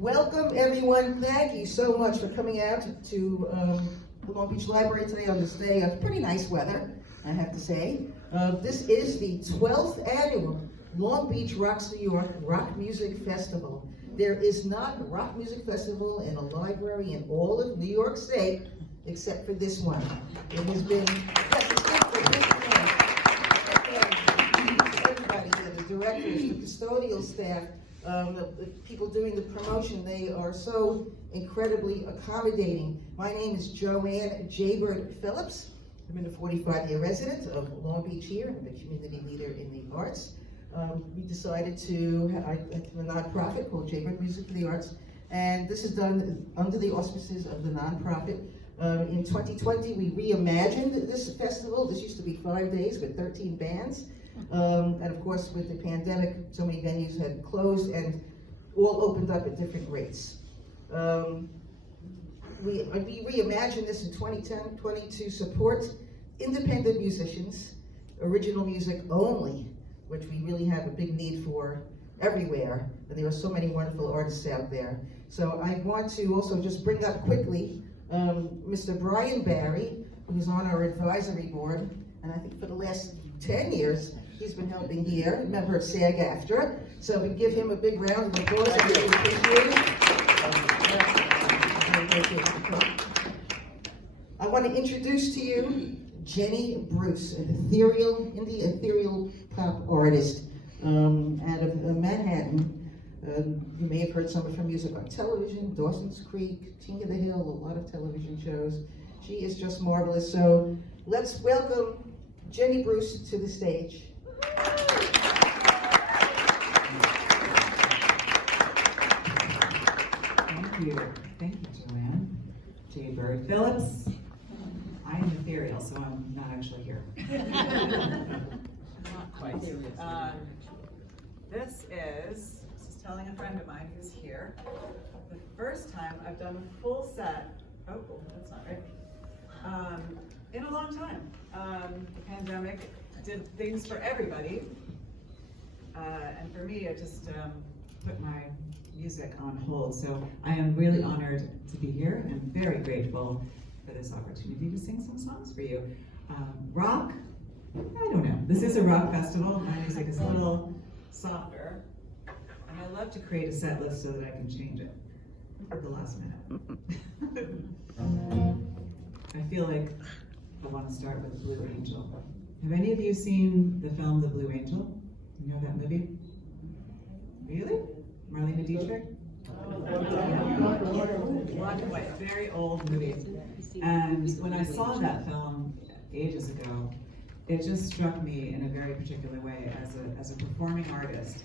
Welcome, everyone. Thank you so much for coming out to the Long Beach Library today on this day of pretty nice weather, I have to say. This is the 12th annual Long Beach Rocks New York Rock Music Festival. There is not a rock music festival in a library in all of New York State except for this one. It has been, everybody here, the directors, the custodial staff, the people doing the promotion, they are so incredibly accommodating. My name is Joanne Jaybird Phillips. I've been a 45-year resident of Long Beach here. I'm a community leader in the arts. We decided to, a nonprofit called Jaybird Music for the Arts, and this is done under the auspices of the nonprofit. In 2020, we reimagined this festival. This used to be 5 days with 13 bands. And of course, with the pandemic, so many venues had closed and all opened up at different rates. We reimagined this in 2020 to support independent musicians, original music only, which we really have a big need for everywhere. And there are so many wonderful artists out there. So I want to also just bring up quickly Mr. Brian Barry, who's on our advisory board, and I think for the last 10 years, he's been helping here, a member of SAG-AFTRA. So we give him a big round of applause. I really appreciate it. I want to introduce to you Jenny Bruce, an indie ethereal pop artist out of Manhattan. You may have heard some of her music on television, Dawson's Creek, King of the Hill, a lot of television shows. She is just marvelous. So let's welcome Jenny Bruce to the stage. Thank you, Joanne. Jaybird Phillips. I'm ethereal, so I'm not actually here. Not quite. This is telling a friend of mine who's here, the first time I've done a full set, oh, that's not right, in a long time. The pandemic did things for everybody, and for me, it just Put my music on hold, so I am really honored to be here and very grateful for this opportunity to sing some songs for you. Rock? I don't know. This is a rock festival. My music is a little softer, and I love to create a set list so that I can change it at the last minute. I feel like I want to start with Blue Angel. Have any of you seen the film The Blue Angel? You know that movie? Really? Marlene Dietrich? Black and white, very old movie. And when I saw that film ages ago, it just struck me in a very particular way as a performing artist.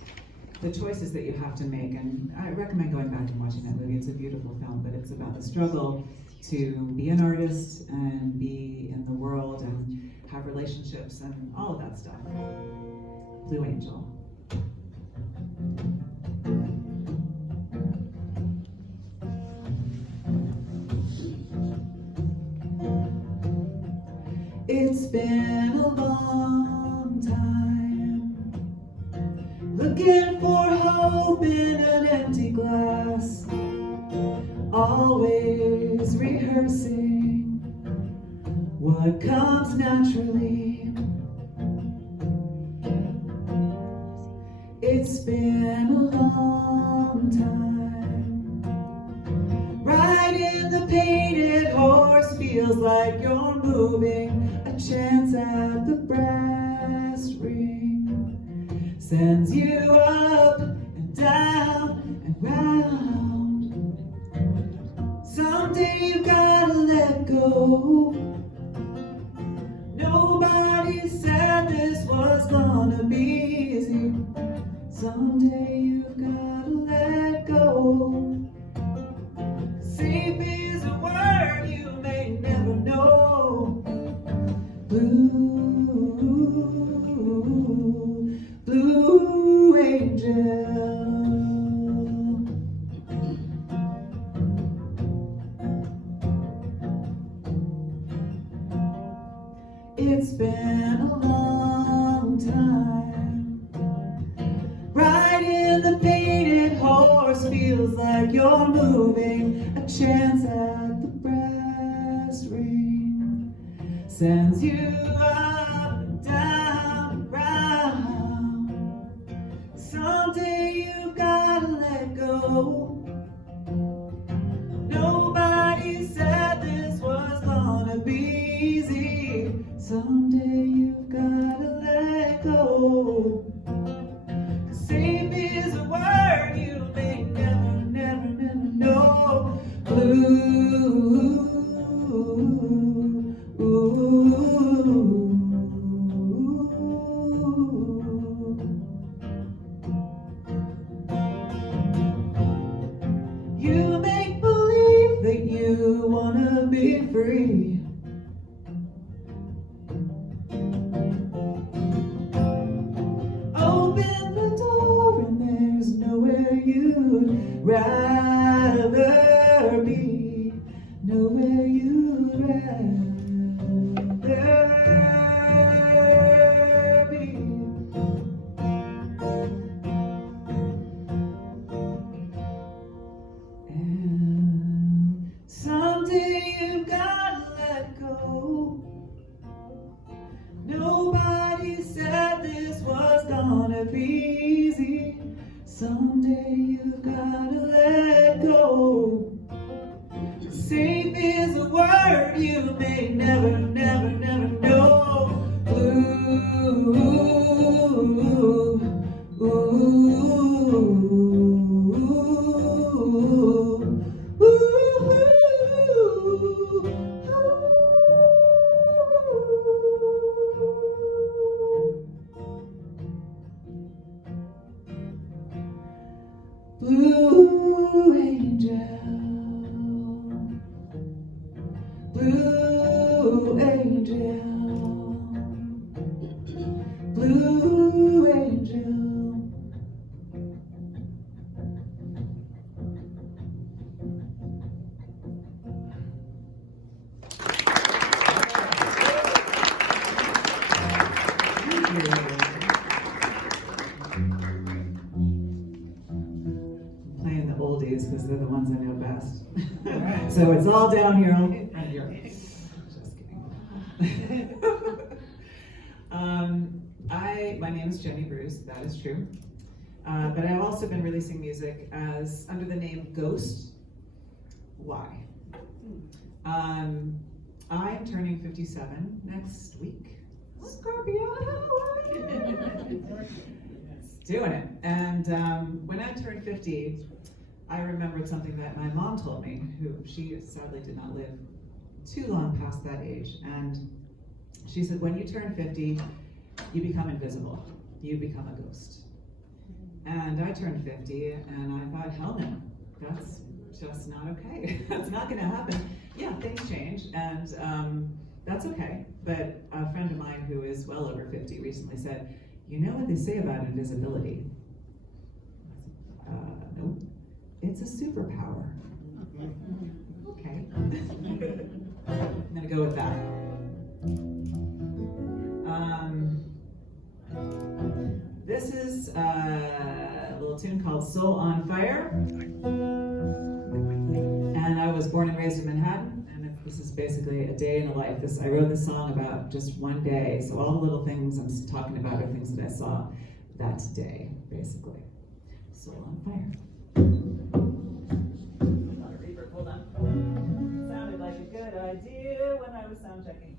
The choices that you have to make, and I recommend going back and watching that movie. It's a beautiful film, but it's about the struggle to be an artist and be in the world and have relationships and all of that stuff. Blue Angel. It's been a long time looking for hope in an empty glass, always rehearsing what comes naturally. It's been a long time riding the painted horse, feels like you're moving. A chance at the brass ring sends you up and down and round. Someday you gotta let go. Nobody said this was gonna be easy. Someday you've gotta let go. Safe is a word you may never know. Blue Angel. It's been a long time riding the painted horse. force feels like you're moving. A chance at the brass ring sends you up, down, round. Someday you've gotta let go. Nobody said this was gonna be easy. Someday you've gotta let go. 'Cause safe is a word you may never, never, never know. Blue. You make believe that you wanna be free. Open the door and there's nowhere you'd rather be. Nowhere you'd rather be. And someday you've gotta let go. Nobody said this was gonna be easy. Someday you've gotta let go. Safe is a word you may never, never, never know. Blue. Blue angel, blue angel, blue angel. Thank you. Playing the oldies because they're the ones I know best. So it's all downhill right here. Just kidding. My name is Jenny Bruce, that is true. But I've also been releasing music as under the name Ghost. Why? I'm turning 57 next week. Scorpio. Doing it. And when I turned 50, I remembered something that my mom told me, who she sadly did not live too long past that age. And she said, when you turn 50, you become invisible. You become a ghost. And I turned 50 and I thought, hell no, that's just not okay. That's not gonna happen. Yeah, things change and that's okay. But a friend of mine who is well over 50 recently said, you know what they say about invisibility? No, it's a superpower. Okay. I'm gonna go with that. This is a little tune called Soul on Fire. And I was born and raised in Manhattan, and this is basically a day in the life. I wrote this song about just one day, so all the little things I'm talking about are things that I saw that day, basically. Soul on Fire. Not a reverb, hold on. Sounded like a good idea when I was sound checking.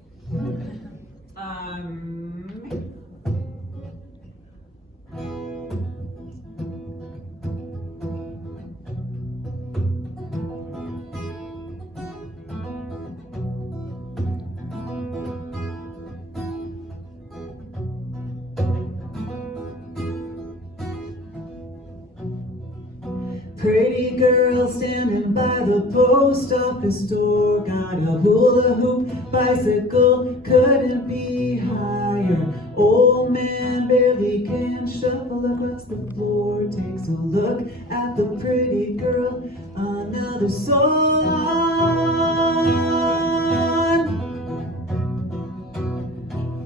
Pretty girl standing by the post office door, got a hula hoop bicycle, couldn't be higher. Old man barely can shuffle across the floor, takes a look at the pretty girl, another soul on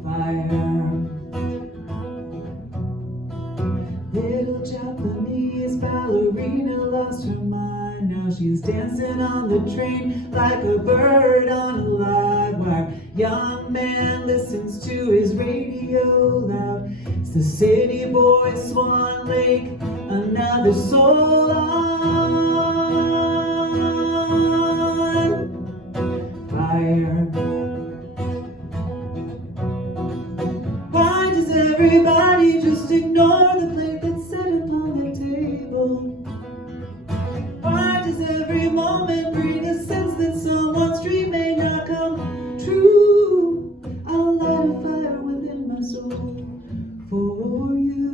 fire. Little Japanese ballerina lost her mind. Now she's dancing on the train like a bird on a live wire. Young man listens to his radio loud. It's the city boy, Swan Lake, another soul on fire. Why does everybody just ignore the plate that's set upon their table? Why does every moment bring a sense that someone's dream may not come true? I'll light a fire within my soul for you.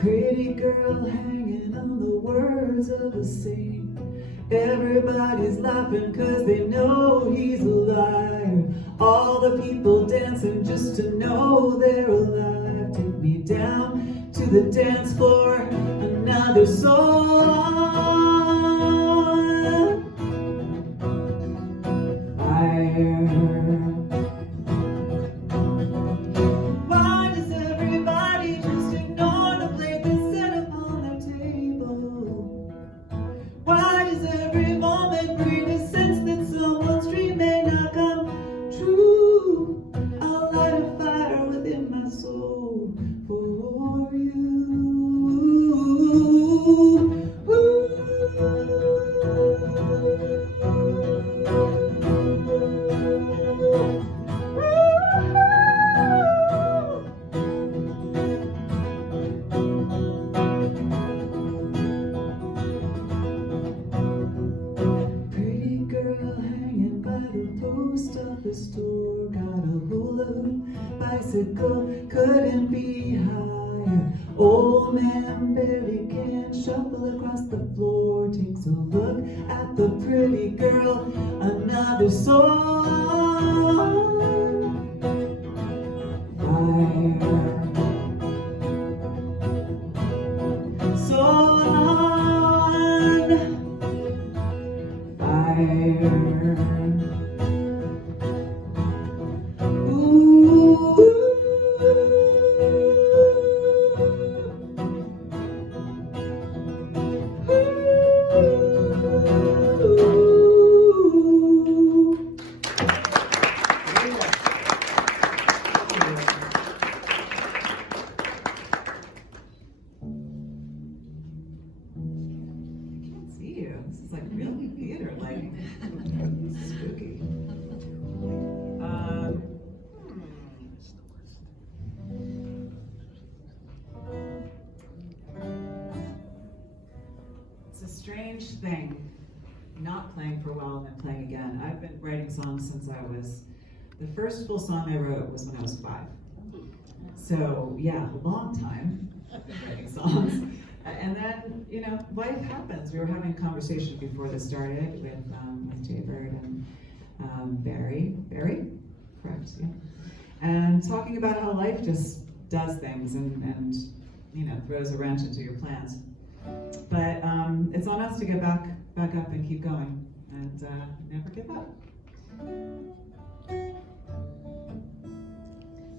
Pretty girl hanging on the words of a saint. Everybody's laughing cause they know he's a liar. All the people dancing just to know they're alive. Take me down to the dance floor, another song. Fire. Why does everybody just ignore the plate that's set upon their table? Why does every moment bring a sense that someone's dream may not come true? I'll light a fire within my soul for you. Pretty girl hanging by the post office store, got a hula hoop bicycle, couldn't be higher. Old man barely can shuffle across the floor, takes a look at the pretty girl, another song. Fire. So on. Fire. This is like real theater lighting. Spooky. It's a strange thing, not playing for a while and then playing again. I've been writing songs since I was, the first full song I wrote was when I was 5. So yeah, a long time I've been writing songs. And then, you know, life happens. We were having a conversation before this started with Jaybird and Barry, correct, yeah. And talking about how life just does things and you know, throws a wrench into your plans. But it's on us to get back up and keep going and never give up.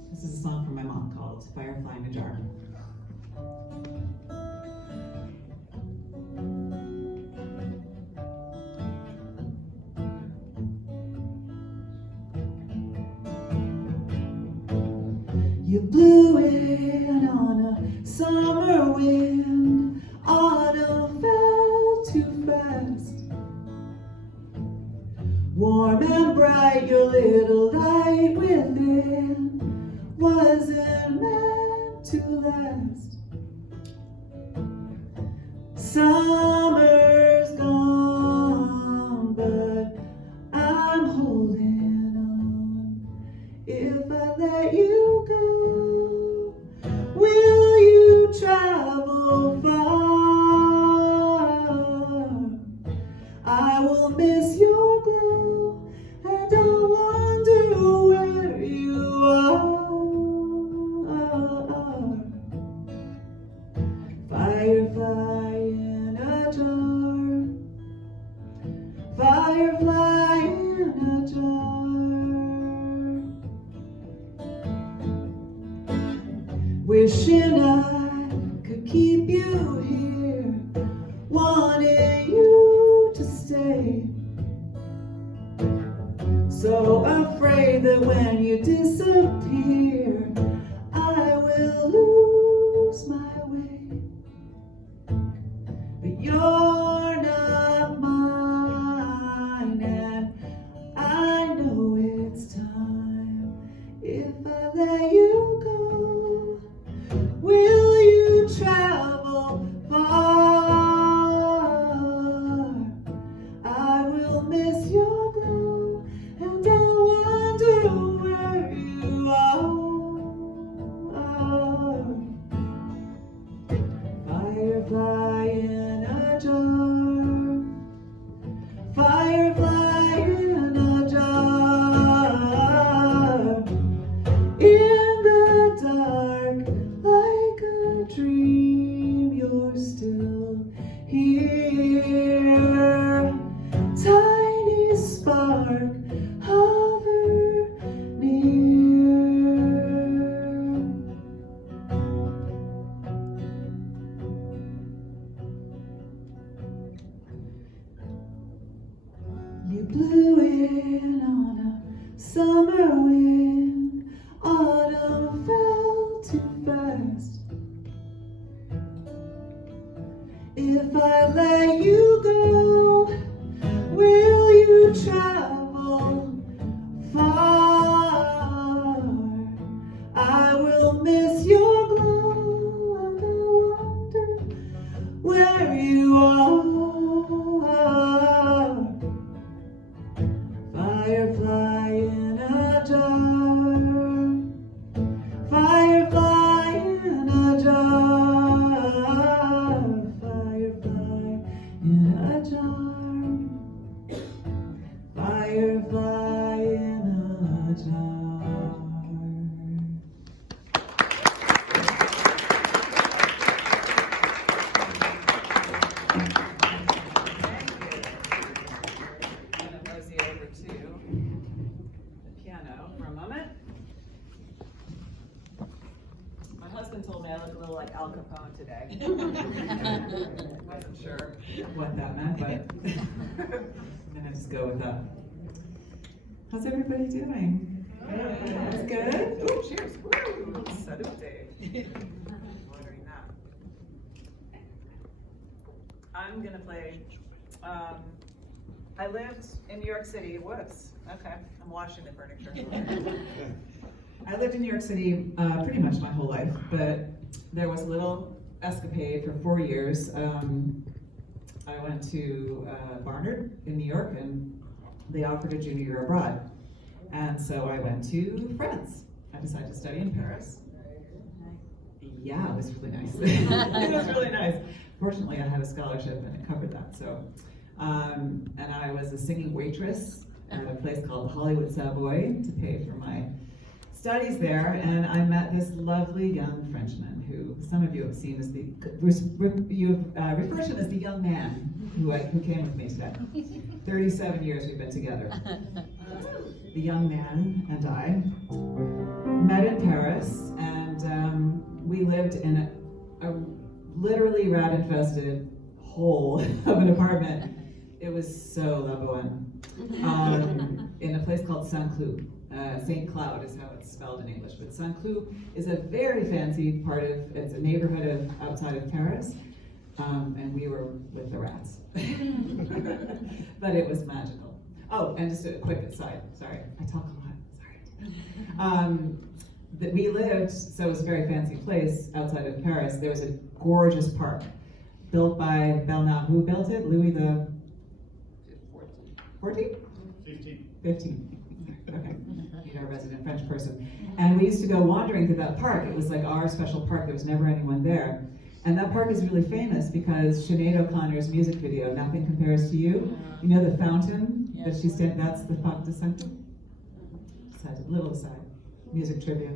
This is a song from my mom called Firefly in a Jar. You blew in on a summer wind, autumn fell too fast. Warm and bright, your little light within wasn't meant to last. Summer's gone, but I'm holding on. If I let you go, will you travel far? I will miss your glow, and I'll wonder where you are. Firefly in a jar. Wishing I could keep you here, wanting you to stay. So afraid that when you disappear, I will lose my way. But you're not mine, and I know it's time. If I let you go, will you travel far? I will miss your glow, and I'll wonder where you are. Firefly in a jar, firefly in a jar, in the dark like a dream, you're still here. Tiny spark, hover near. You blew in on a summer wind, autumn fell too fast. If I let you go, will you travel far? I will miss your glow, and I wonder where you are. Firefly in a jar, firefly in a jar, firefly in a jar, firefly in a jar. I'm going to mosey over to the piano for a moment. My husband told me I look a little like Al Capone today. Wasn't sure What that meant, but I'm gonna just go with that. How's everybody doing? That's good? Oh, cheers. Woo! Salute. Watering that. I'm going to play. I lived in New York City. Whoops. Okay. I'm washing the furniture. I lived in New York City pretty much my whole life, but there was a little escapade for 4 years. I went to Barnard in New York, and they offered a junior year abroad. And so I went to France. I decided to study in Paris. Yeah, it was really nice. It was really nice. Fortunately, I had a scholarship and it covered that. So, and I was a singing waitress at a place called Hollywood Savoy to pay for my studies there. And I met this lovely young Frenchman who some of you have seen as you've referred to him as the young man who came with me today. 37 years we've been together. The young man and I met in Paris, and we lived in a literally rat-infested hole of an apartment. It was so La Boheme. In a place called Saint-Cloud. St. Cloud is how it's spelled in English, but Saint-Cloud is a very fancy part of, it's a neighborhood outside of Paris, and we were with the rats. But it was magical. Oh, and just a quick aside, sorry, I talk a lot, sorry. That we lived, so it was a very fancy place outside of Paris. There was a gorgeous park built by Bernard. Who built it? Louis the 14th? 15. Okay, you're a resident French person. And we used to go wandering through that park. It was like our special park. There was never anyone there. And that park is really famous because Sinead O'Connor's music video, Nothing Compares to You. You know the fountain that she stand, that's the Parc de Saint-Cloud. Little aside, music trivia.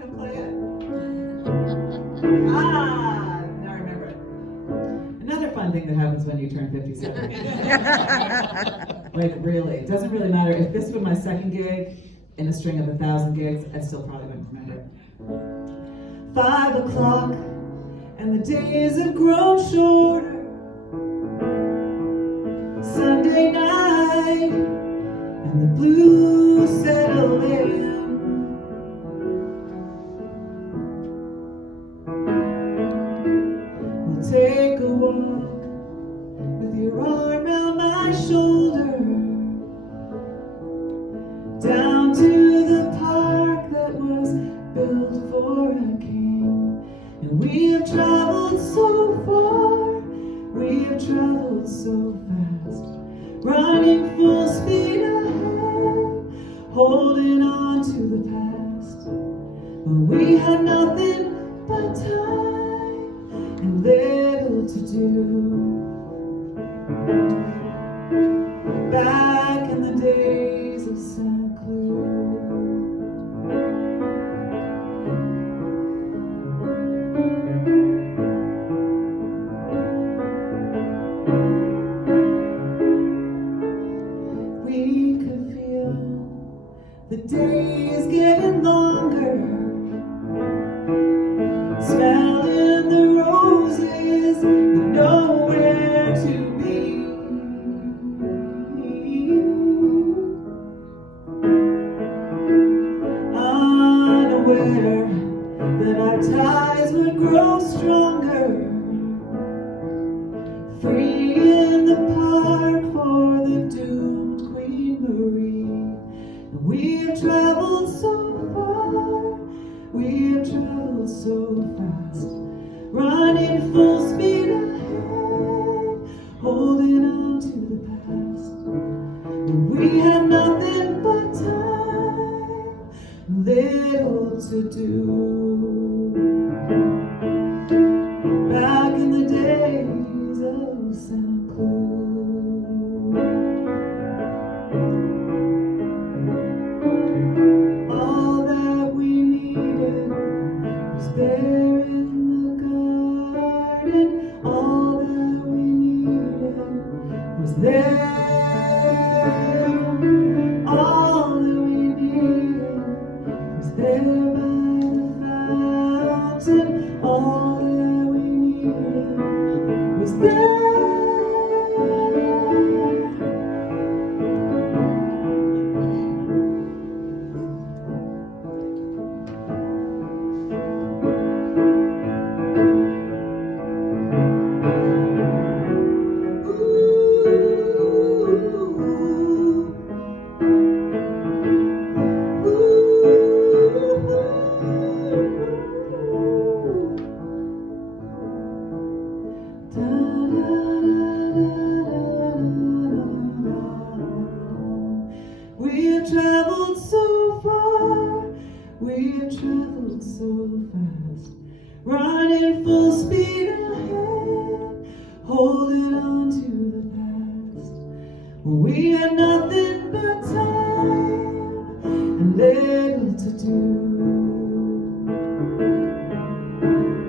come play it? Ah, now I remember it. Another fun thing that happens when you turn 57. Like really, it doesn't really matter. If this were my second gig in a string of 1,000 gigs, I still probably wouldn't remember it. 5 o'clock and the days have grown shorter. Sunday night and the blues settle in. We'll take a walk with your arm around my shoulder, down to the park that was built for a king. And we have traveled so far, we have traveled so fast, running full speed ahead, holding on to the past. When we had nothing but time and little to do. Back in the days of St. Cloud. We could feel the days getting longer, smelling the roses with nowhere to be. Unaware that our ties would grow stronger, free in the park for the doomed Queen Marie. And we have traveled so far, we have traveled so fast, running full speed ahead, holding on to the past. And we have nothing but time, little to do. Back in the days of St. Cloud. All that we needed was there in the garden. All that we needed was there. All that we needed was there by the fountain. All that we needed was there. We have traveled so far, we have traveled so fast, running full speed ahead, holding on to the past. We had nothing but time and little to do.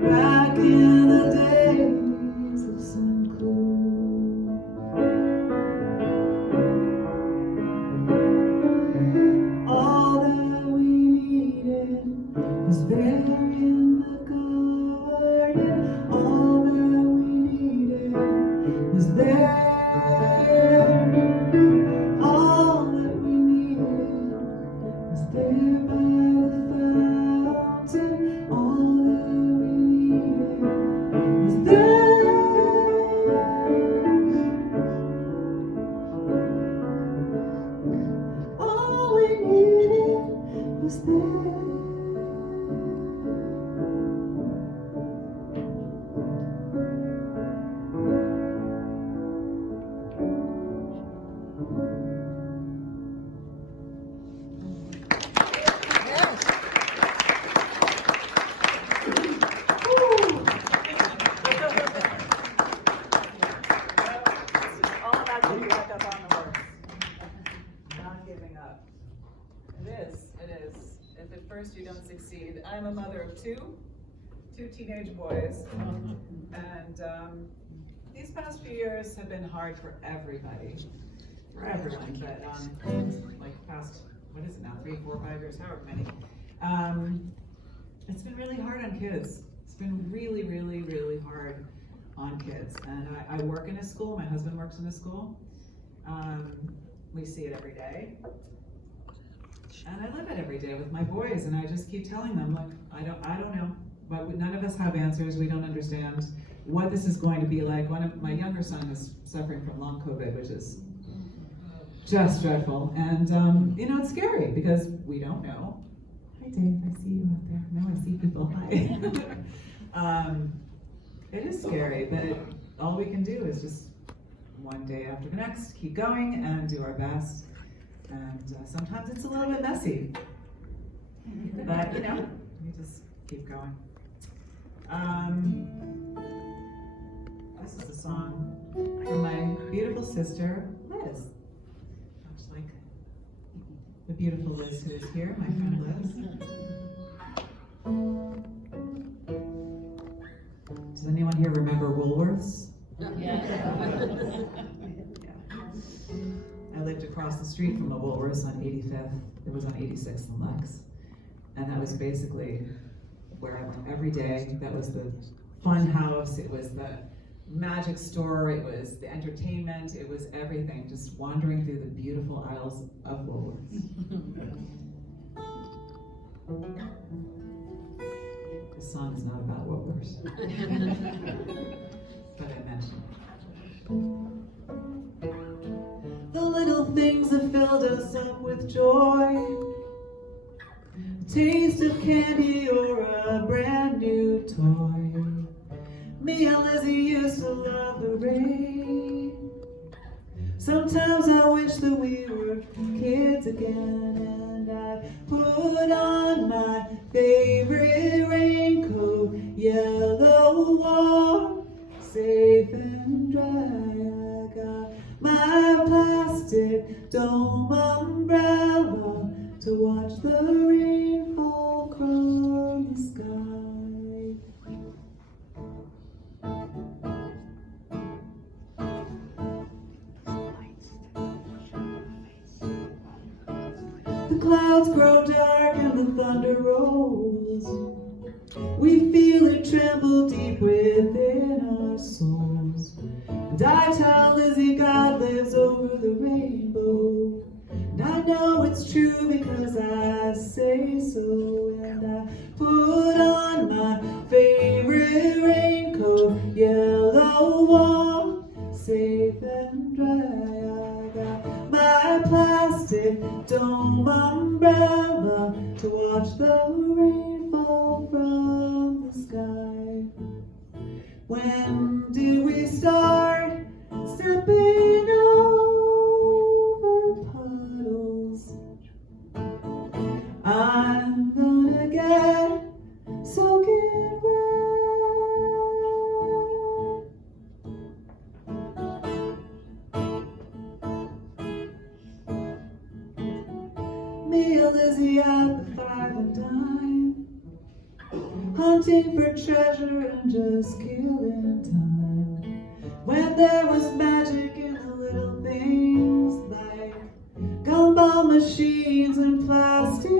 Back in the days of St. Cloud. All that we needed was there in the garden. All that we needed was there. All that we needed was there by the fountain. All that we needed was there. All we needed was there. I'm a mother of two teenage boys, and these past few years have been hard for everybody, for everyone, but like past, what is it now, 3, 4, 5 years, however many. It's been really hard on kids. It's been really, really, really hard on kids. And I work in a school, my husband works in a school. We see it every day. And I live it every day with my boys, and I just keep telling them, look, I don't know, but none of us have answers. We don't understand what this is going to be like. My younger son is suffering from long COVID, which is just dreadful. And, it's scary because we don't know. Hi, Dave, I see you out there. Now I see people. Hi. It is scary, but all we can do is just one day after the next, keep going and do our best. And sometimes it's a little bit messy, but we just keep going. This is a song from my beautiful sister, Liz. Much like the beautiful Liz who is here, my friend Liz. Does anyone here remember Woolworths? Yeah. I lived across the street from the Woolworths on 85th. It was on 86th and Lex. And that was basically where I went every day. That was the fun house. It was the magic store. It was the entertainment. It was everything. Just wandering through the beautiful aisles of Woolworths. This song is not about Woolworths. But I mentioned it. The little things that filled us up with joy, a taste of candy or a brand new toy. Me and Lizzie used to love the rain. Sometimes I wish that we were kids again, and I put on my favorite raincoat, yellow, warm, safe and dry. I got my plastic dome umbrella to watch the rain fall from the sky. The clouds grow dark and the thunder rolls. We feel it tremble deep within our souls. And I tell Lizzie God lives over the rainbow. And I know it's true because I say so. And I put on my favorite raincoat, yellow, warm, safe and dry. I got my plastic dome umbrella to watch the rain fall from the sky. When did we start stepping over puddles? I'm gonna get soaking wet. Me and Lizzie at the 5 and dime, hunting for treasure and just killing time. When there was magic in the little things like gumball machines and plastic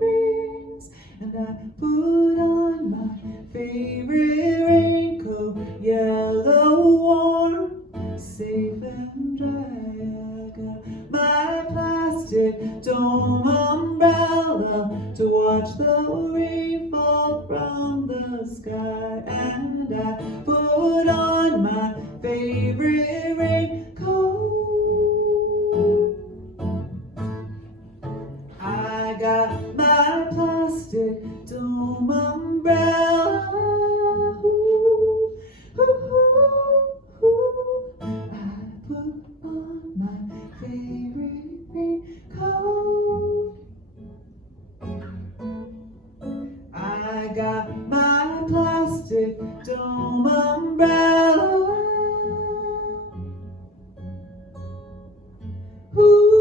rings. And I put on my favorite raincoat, yellow, warm, safe and dry. I got my plastic dome umbrella to watch the rain fall from the sky. And I put on my favorite raincoat. I got my plastic dome umbrella. Ooh, ooh, ooh, ooh. I put on my favorite raincoat. I got my plastic dome umbrella. Ooh.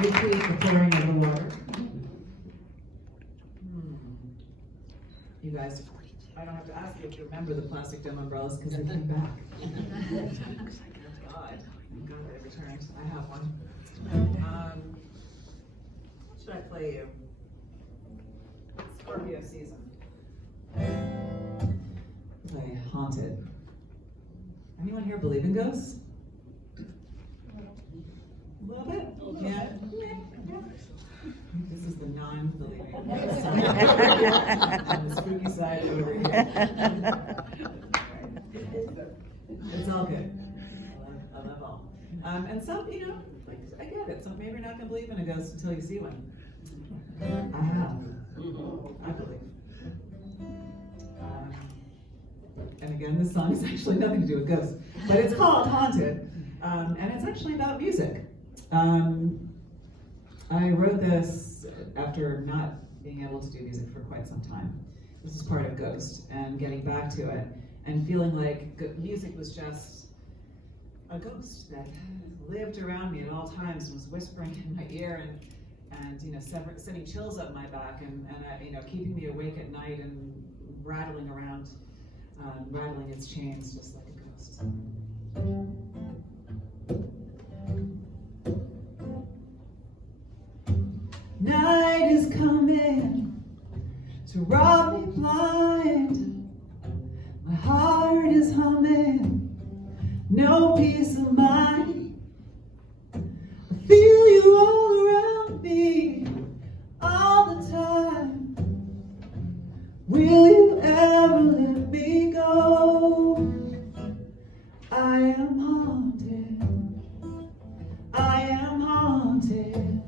Recreate the pouring of the water. You guys, I don't have to ask you if you remember the plastic dome umbrellas because they came back. God, thank God they returned. I have one. What should I play you? Scorpio season. Play Haunted. Anyone here believe in ghosts? A little bit? Yeah. This is the non-believing. On the spooky side over here. It's all good. I love all. And some, you know, like, I get it. Some maybe you're not gonna believe in a ghost until you see one. I have. I believe. And again, this song is actually nothing to do with ghosts, but it's called Haunted, and it's actually about music. I wrote this after not being able to do music for quite some time. This is part of Ghost, and getting back to it, and feeling like music was just a ghost that lived around me at all times and was whispering in my ear and you know, sending chills up my back and you know, keeping me awake at night and rattling around, rattling its chains just like a ghost. Night is coming to rob me blind. My heart is humming, no peace of mind. I feel you all around me all the time. Will you ever let me go? I am haunted. I am haunted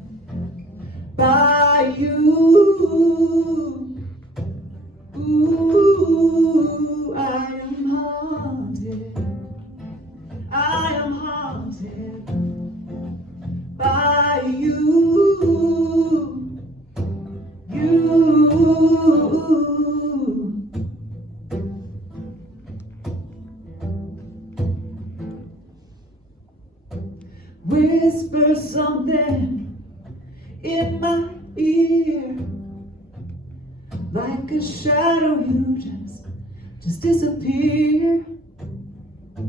by you. Ooh, I am haunted. I am haunted by you. Whisper something in my ear, like a shadow you just disappear. I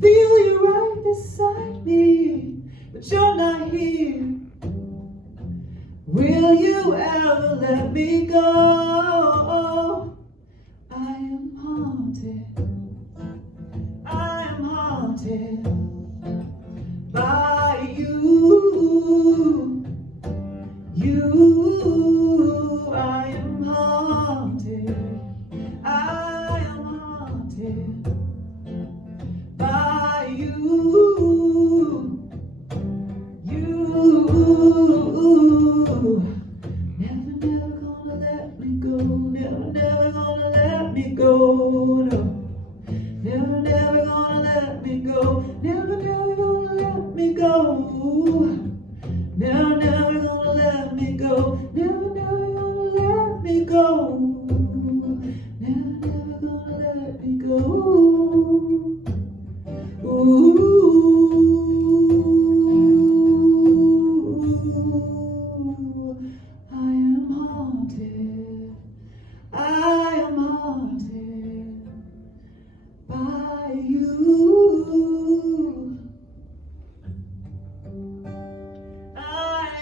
feel you right beside me, but you're not here. Will you ever let me go? I am haunted. I am haunted by you. I am haunted. I am haunted by you. Never gonna let me go. Never gonna let me go. No. Never gonna let me go. Never gonna let me go. Never gonna let me go. Never gonna let me go. Never gonna let me go. Ooh, I am haunted. I am haunted by you. I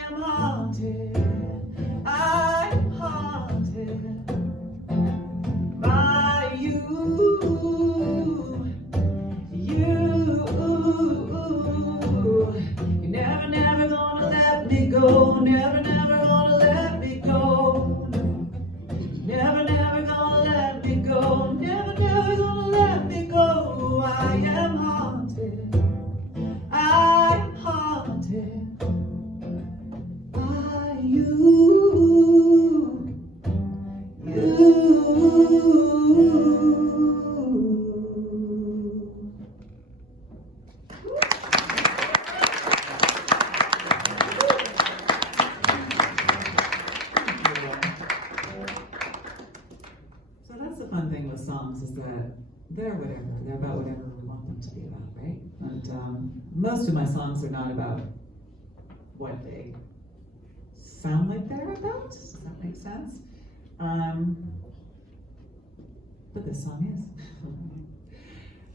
am haunted. I'm haunted by you. You're never gonna let me go. Never gonna let me go. Never gonna let me go. Never gonna let me go. I am haunted. I'm haunted by you. So that's the fun thing with songs, is that they're whatever. They're about whatever we want them to be about, right? And most of my songs are not about what they sound like they're about. Does that make sense? But this song is.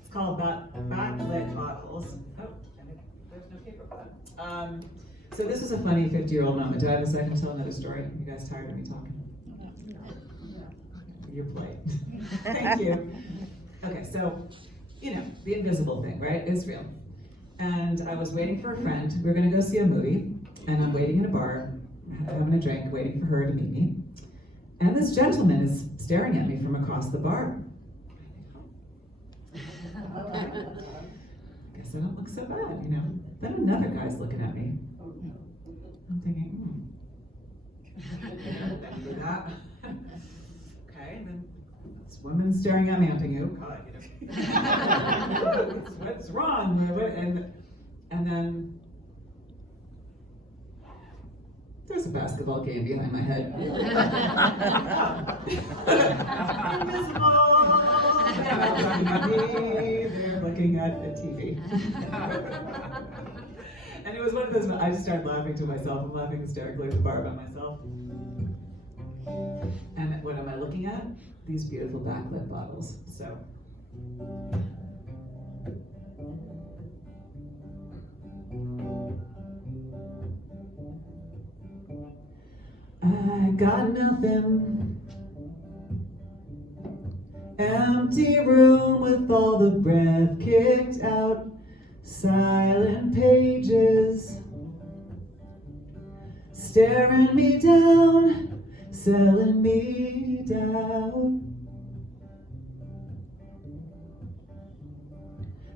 It's called Backlit Bottles. Oh, and there's no paper for that. So this was a funny 50-year-old moment. Do I have a second to tell another story? Are you guys tired of me talking? You're polite. Thank you. Okay, so, you know, the invisible thing, right? It's real. And I was waiting for a friend. We were going to go see a movie, and I'm waiting in a bar, having a drink, waiting for her to meet me. And this gentleman is staring at me from across the bar. Guess I don't look so bad, you know. Then another guy's looking at me. I'm thinking, Remember that? Okay, and then this woman's staring at me. I'm thinking, oh God, you know. What's wrong? And then there's a basketball game behind my head. Invisible. They're looking at the TV. And it was one of those, I just started laughing to myself. I'm laughing hysterically at the bar by myself. And what am I looking at? These beautiful backlit bottles. So. I got nothing. Empty room with all the breath kicked out. Silent pages staring me down, selling me down.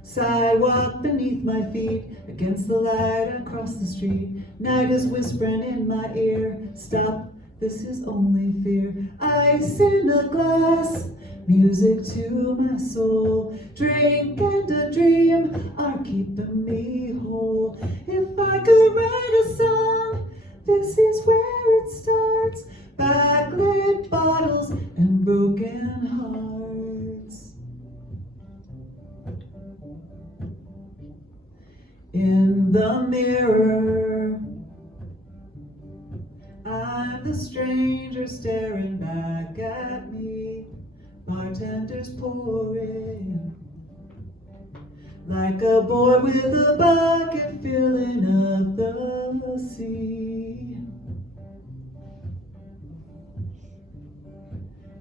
Sidewalk beneath my feet, against the light across the street. Night is whispering in my ear, stop, this is only fear. Ice in a glass, music to my soul. Drink and a dream are keeping me whole. If I could write a song, this is where it starts. Backlit bottles and broken hearts. In the mirror, I'm the stranger staring back at me. Bartenders pouring, like a boy with a bucket filling up the sea.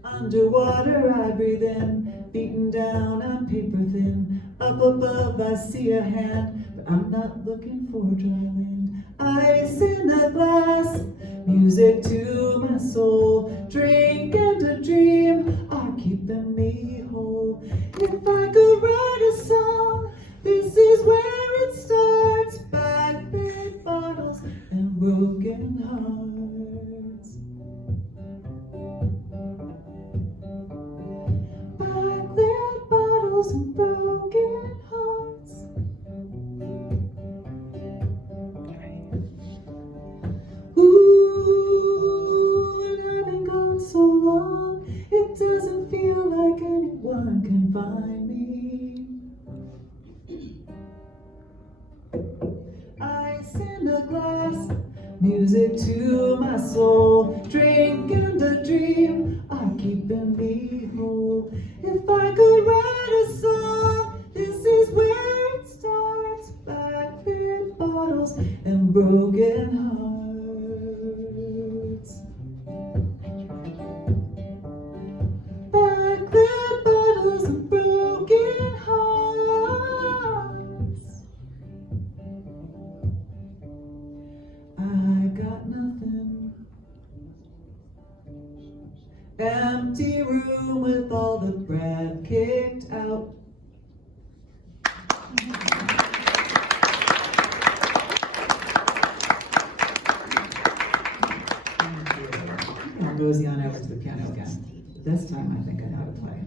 Underwater I breathe in, beaten down, I'm paper thin. Up above I see a hand, but I'm not looking for dry land. Ice in a glass, music to my soul. Drink and a dream are keeping me whole. If I could write a song, this is where it starts. Backlit bottles and broken hearts. Backlit bottles and broken hearts. Ooh, and I've been gone so long, it doesn't feel like anyone can find me. Ice in a glass, music to my soul. Drink and a dream are keeping me whole. If I could write a song, this is where it starts. Backlit bottles and broken hearts. Backlit bottles and broken hearts. I got nothing. Empty room with all the breath kicked out. I'll mosey on over to the piano again. This time I think I know how to play.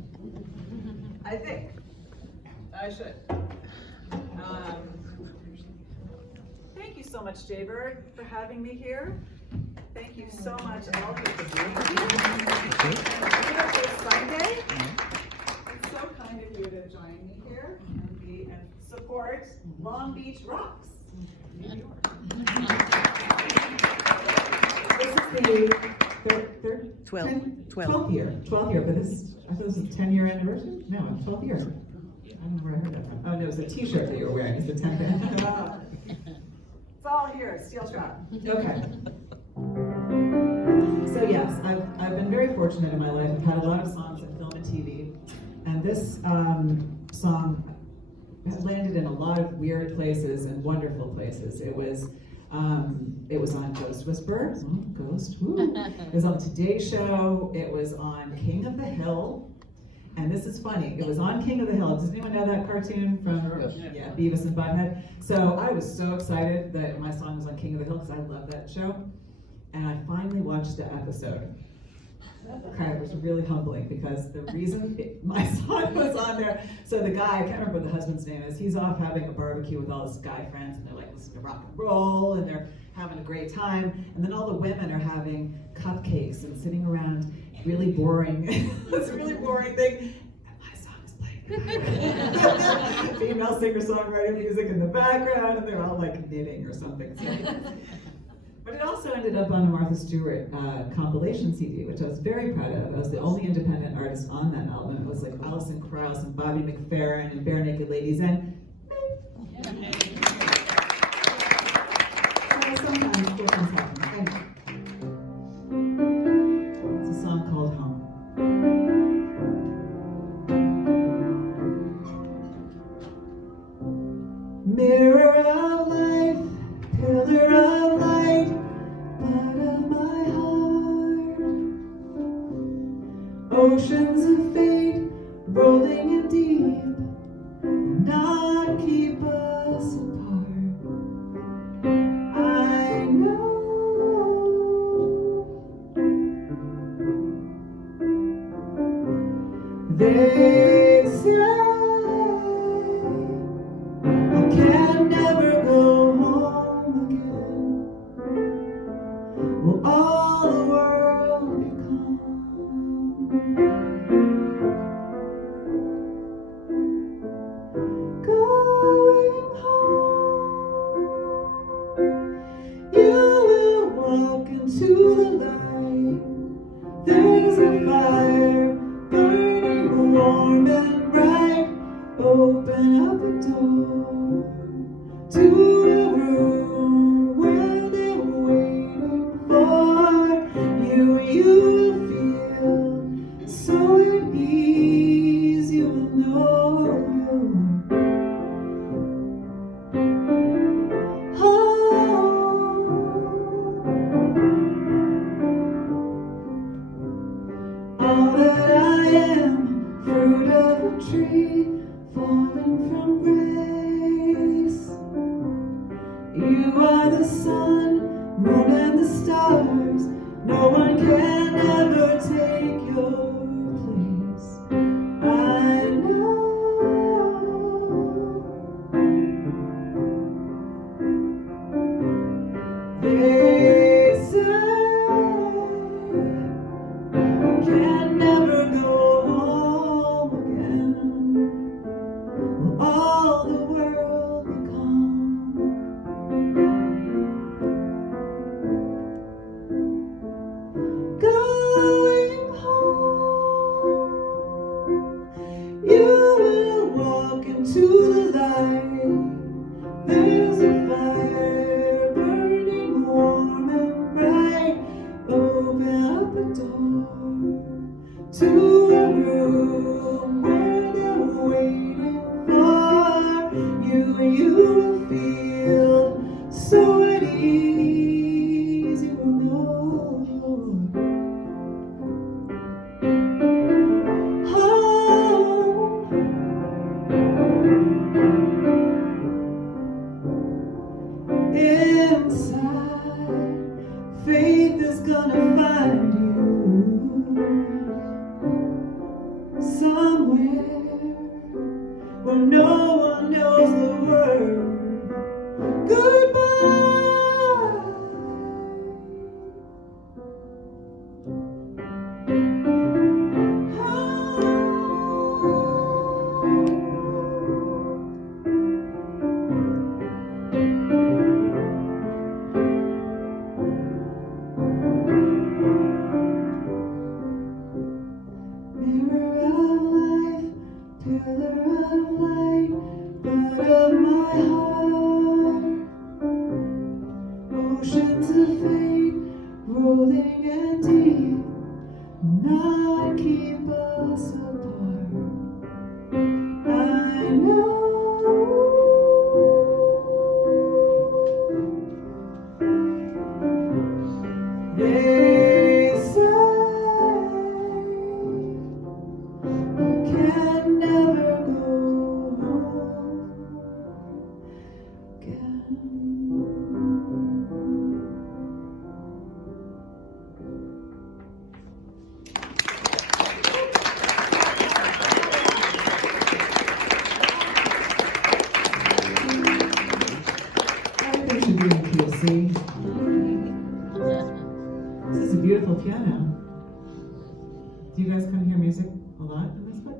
I think I should. Thank you so much, Jaybird, for having me here. Thank you so much, all of you, for being here. It's Sunday. It's so kind of you to join me here and support Long Beach Rocks, New York. 12th year, but this, I thought this was a 10-year anniversary? No, 12th year. I don't know where I heard that from. Oh, no, it was the t-shirt that you were wearing, it's the 10th anniversary. It's all here, steel trap. Okay. So yes, I've been very fortunate in my life. I've had a lot of songs in film and TV, and this song has landed in a lot of weird places and wonderful places. It was on Ghost Whisperer, Ghost, woo. It was on the Today Show, it was on King of the Hill, and this is funny, it was on King of the Hill. Does anyone know that cartoon from Beavis and Butthead? So I was so excited that my song was on King of the Hill because I love that show, and I finally watched the episode. Okay, it was really humbling because the reason my song was on there, so the guy, I can't remember what the husband's name is, he's off having a barbecue with all his guy friends and they're like listening to rock and roll and they're having a great time, and then all the women are having cupcakes and sitting around really boring, it's a really boring thing, and my song is playing. Female singer-songwriter music in the background and they're all like knitting or something. But it also ended up on a Martha Stewart compilation CD, which I was very proud of. I was the only independent artist on that album. It was like Alison Krauss and Bobby McFerrin and Bare Naked Ladies and me. Sometimes good things happen. It's a song called Home. Mirror of life, pillar of light, part of my heart. Oceans of fate, rolling in deep, will not keep us apart. I know they say I can never go home again. Will all the world become going home? You will walk into the light. There's a fire burning warm and bright. Open up the door to a room where they're waiting for you. You will feel so at ease. You will know home. All that I am, fruit of a tree, falling from grace. You are the sun, moon, and the stars. No one can ever take your place. I know they say you can never go home again. Will all the world become going home? You will walk into the light. There's a fire burning warm and bright. Open up the door to a room where they're waiting for you. You will feel so at ease. You will know home. Inside, faith is gonna find you somewhere where no one knows the word goodbye.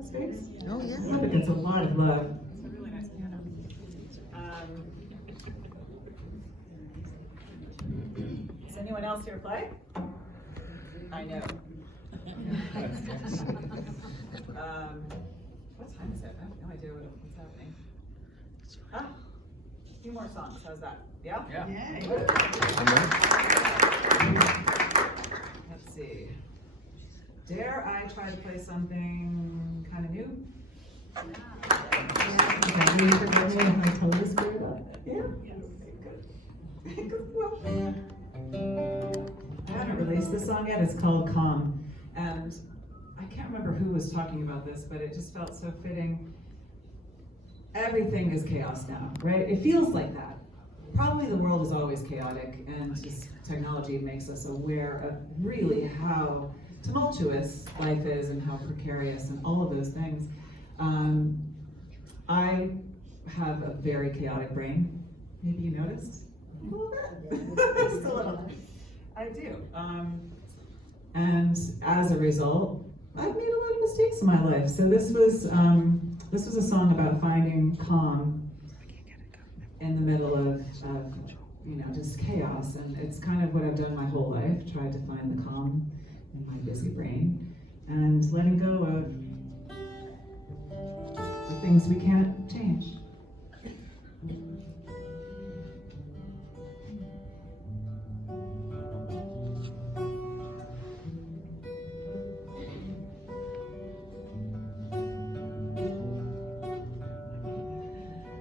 that space? Oh, yeah. I think it's a lot of love. It's a really nice piano. Does anyone else here play? I know. What time is it? I have no idea what's happening. Ah, a few more songs. How's that? Yeah? Yeah. Yay. Let's see. Dare I try to play something kind of new? Okay, will you forgive me if I tell this story about it? Yeah? Okay, good. Well, I haven't released this song yet. It's called Calm. And I can't remember who was talking about this, but it just felt so fitting. Everything is chaos now, right? It feels like that. Probably the world is always chaotic, and just technology makes us aware of really how tumultuous life is and how precarious and all of those things. I have a very chaotic brain. Maybe you noticed? a little bit. Just a little. I do. And as a result, I've made a lot of mistakes in my life. So this was a song about finding calm in the middle of just chaos. And it's kind of what I've done my whole life, tried to find the calm in my busy brain and letting go of the things we can't change.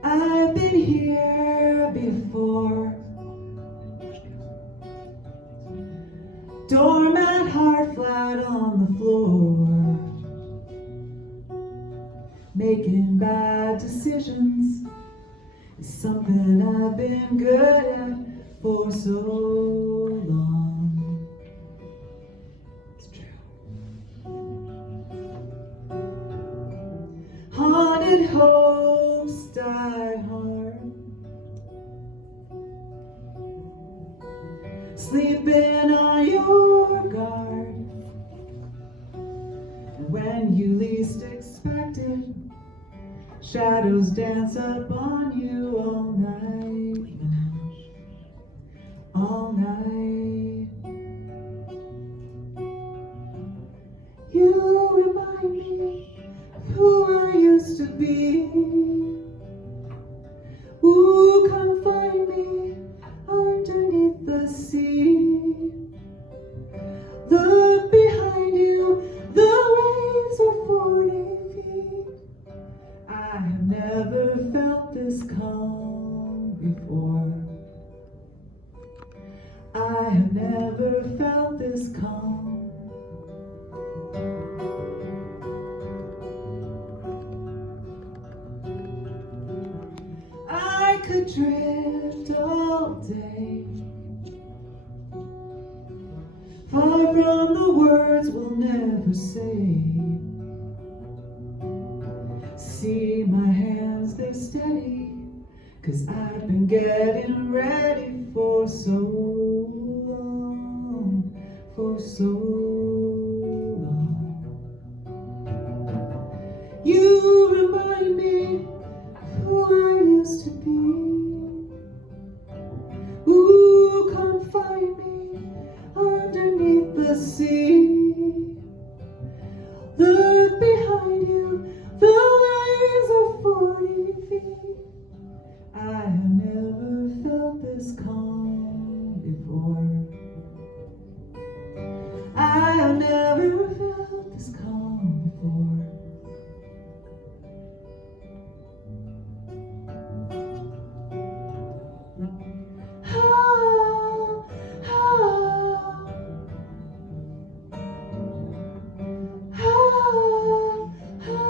I've been here before. Doormat, heart flat on the floor. Making bad decisions is something I've been good at for so long. It's true. Haunted hopes die hard. Sleeping on your guard. And when you least expect it, shadows dance upon you all night. All night. You remind me of who I used to be. Ooh, come find me underneath the sea. Look behind you, the waves are 40 feet. I have never felt this calm before. I have never felt this calm. I could drift all day, far from the words we'll never say. See my hands, they're steady, 'cause I've been getting ready for so long, for so long. You remind me of who I used to be. Ooh, come find me underneath the sea. Look behind you, the waves are 40 feet. I have never felt this calm before. I have never felt this calm before. Ah, ah, ah, ah.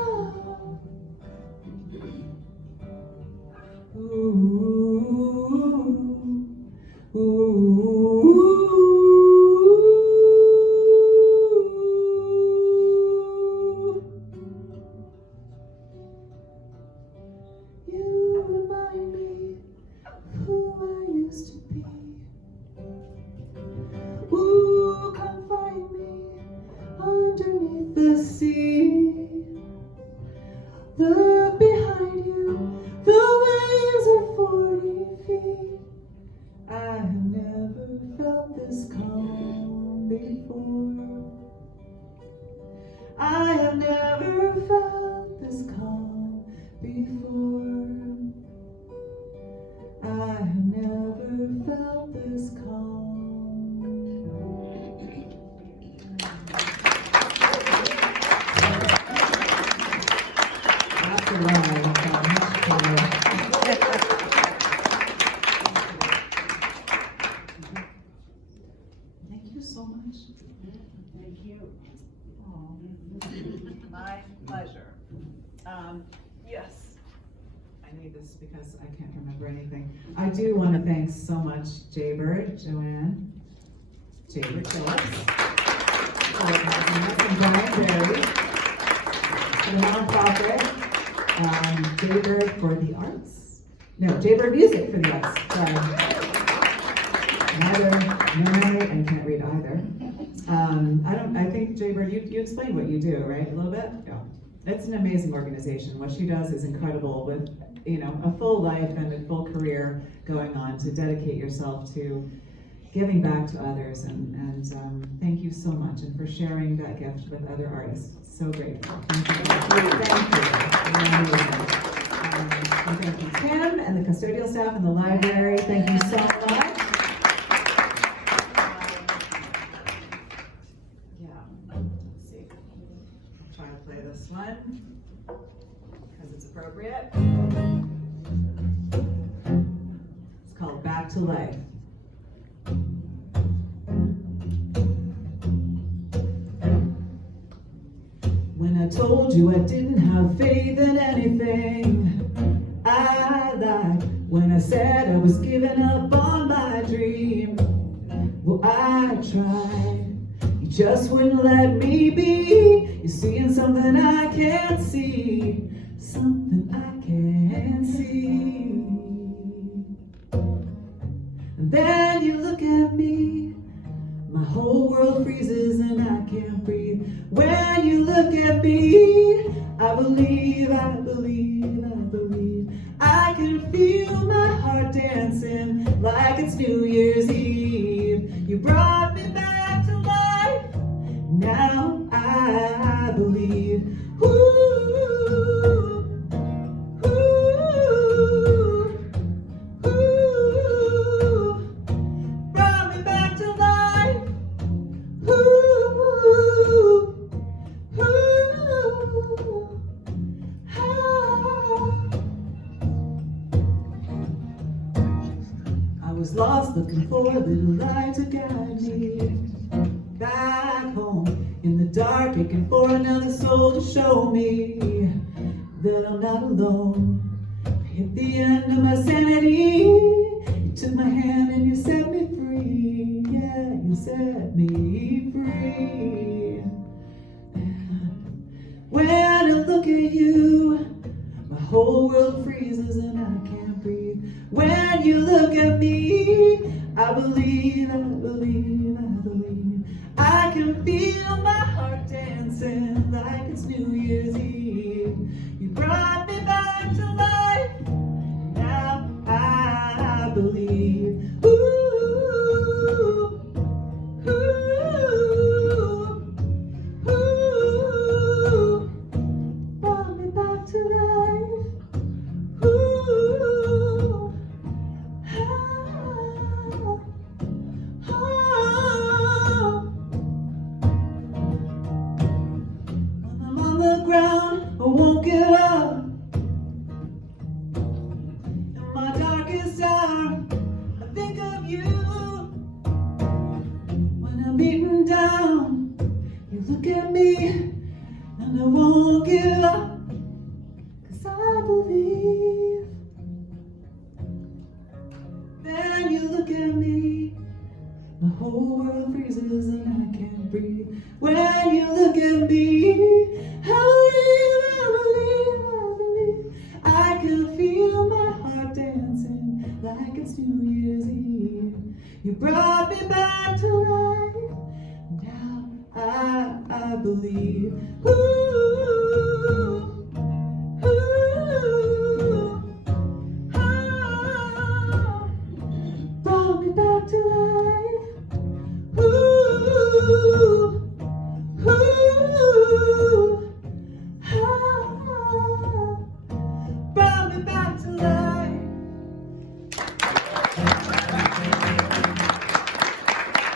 You remind me of who I used to be. Ooh, come find me underneath the sea. The waves are 40 feet. I have never felt this calm before. I have never felt this calm before. I have never felt this calm. That's a lie. Thank you so much. Thank you. My pleasure. Yes. I need this because I can't remember anything. I do want to thank so much Jaybird, Joanne, Jaybird Phillips, for having us, and Brian Berry, for the nonprofit, Jaybird for the Arts. No, Jaybird Music for the Arts. Sorry. Neither memory and can't read either. I think Jaybird, you explained what you do, right? A little bit? Yeah. It's an amazing organization. What she does is incredible with, a full life and a full career going on to dedicate yourself to giving back to others. And thank you so much, and for sharing that gift with other artists. So grateful. Thank you. And thank you, Tim, and the custodial staff in the library. Thank you so much. Let's see. I'll try to play this one because it's appropriate. It's called Back to Life. When I told you I didn't have faith in anything, I lied. When I said I was giving up on my dream, well, I tried. You just wouldn't let me be. You're seeing something I can't see, something I can't see. And then you look at me, my whole world freezes and I can't breathe. When you look at me, I believe, I believe, I believe. I can feel my heart dancing like it's New Year's Eve. You brought me back to life, now I believe. Ooh, ooh, ooh, brought me back to life. Ooh, ooh, ah. I was lost looking for a little light to guide me back home in the dark, aching for another soul to show me that I'm not alone. I hit the end of my sanity. You took my hand and you set me free. Yeah, you set me free. When I look at you, my whole world freezes and I can't breathe. When you look at me, I believe, I believe, I believe. I can feel my heart dancing like it's New Year's Eve. You brought me back to life, now I believe. Ooh, ooh, ooh, brought me back to life. Ooh, ah, ah. When I'm on the ground, I won't get up. In my darkest hour, I think of you. When I'm beaten down, you look at me, and I won't give up. 'Cause I believe. Then you look at me, the whole world freezes and I can't breathe. When you look at me, I believe, I believe, I believe. I can feel my heart dancing like it's New Year's Eve. You brought me back to life, now I believe. Ooh, ooh, ooh, to lie.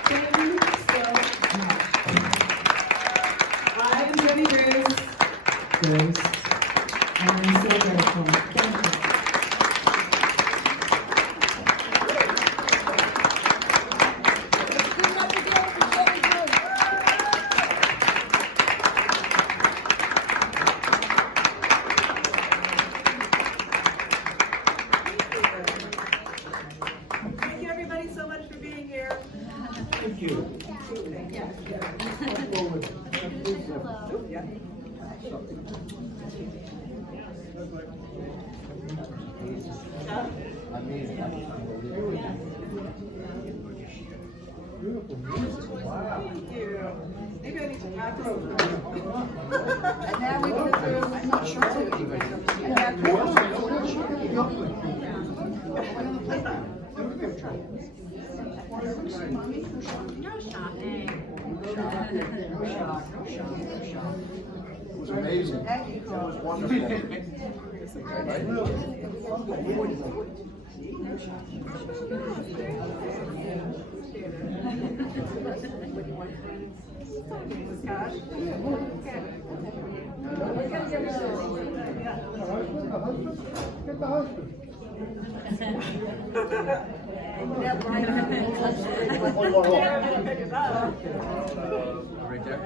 Thank you so much. I'm Jenny Bruce, and I'm so grateful. Thank you. Thank you, everybody, so much for being here. Thank you. I mean, beautiful music. Wow. Thank you. Maybe I need to practice. And now we're gonna do, I'm not sure. And now- It was amazing. It was wonderful. Get the husband. One more hole. Right there.